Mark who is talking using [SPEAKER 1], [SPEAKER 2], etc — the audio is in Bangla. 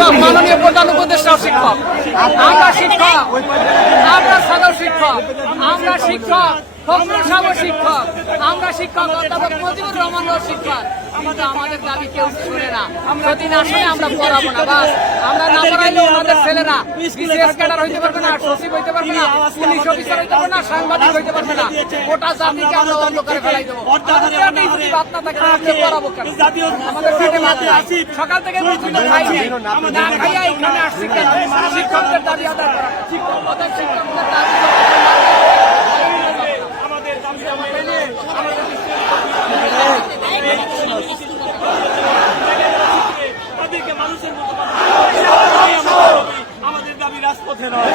[SPEAKER 1] শিক্ষক মাননীয় প্রধান উপদেষ্টা শিক্ষক। আমরা শিক্ষক আমরা সাধারণ শিক্ষক আমরা শিক্ষক শিক্ষক আমরা শিক্ষক অধ্যাপক মুজিবুর রহমান শিক্ষক কিন্তু আমাদের দাবি কেউ শুনে না। যদি না শুনে আমরা পড়াবো না। বাস আমরা না পড়াইলে আমাদের ছেলেরা বিসিএস ক্যাডার হইতে পারবে না সচিব হইতে পারবে না পুলিশ অফিসার হইতে পারবে না সাংবাদিক হইতে পারবে না। গোটা জাতিকে আমরা অন্ধকারে ফেলাই দেবো। যদি ভাত না থাকে আমরা পড়াবো কেন আমাদের পেটে ভাত সকাল থেকে খাই না। খাইয়া এখানে আসছি শিক্ষকদের দাবি আদায় করা শিক্ষক প্রধান শিক্ষকদের দাবি
[SPEAKER 2] আমাদের দাবি আমাদের তাদেরকে মানুষের আমাদের দাবি রাজপথে নয়।